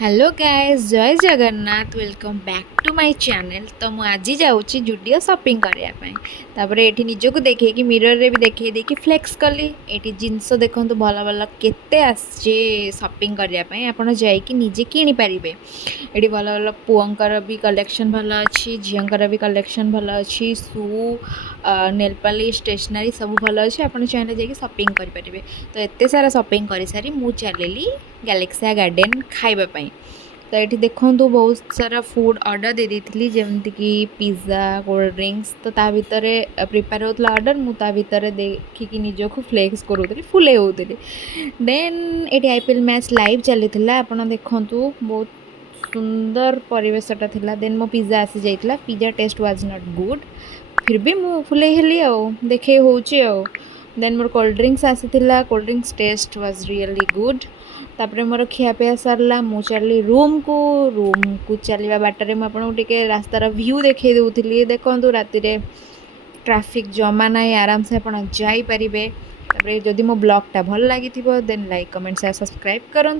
Hello guys, जय Jagannath. Welcome back to my channel. तो मु आज जाऊँगी जुडियो शॉपिंग करने तापर एठी निजको देखे कि मिरर रे भी देखे देखि फ्लेक्स कली एठी जिंस देखंतु भल भल केते आछे शॉपिंग करने आपण जाइकि निजे किनि पारिबे। एठी भल भल पुअंकर भी कलेक्शन भल अच्छी, झींकर भी कलेक्शन भल अच्छी, शू नेल पॉलिश स्टेशनरी सब भल अच्छे। आपण चाहे जाइकि शॉपिंग करि पारिबे। तो एते सारा शॉपिंग कर सारी मु चलेली गैलेक्सिया गार्डन खाइबा। तो ये देखो बहुत सारा फूड ऑर्डर दे दी जमती कि पिज्जा कोल्ड ड्रिंक्स। तो ता भितर प्रिपेयर होता ऑर्डर मुझे भितर देखिकी निजक फ्लेक्स करूँ फुले होती। देन ये आईपीएल मैच लाइव चली आप देखु बहुत सुंदर परिवेशटा था। देन मो पिज्जा आसी जाइए, pizza taste was not good, फिर भी मु फुले हेली देखे हो। देन मोर कोल्ड ड्रिंक्स आसी, cold drinks taste was really good. तापर मोर खियापिया सरला, मु चली रूम को चलवा बाटर में आपको रास्तार व्यू देखे दूसरी। देखो राति ट्रैफिक जमा ना, आराम से आप जापारे। जदि मो ब्लॉगटा भल लगी then like comment share subscribe करूँ।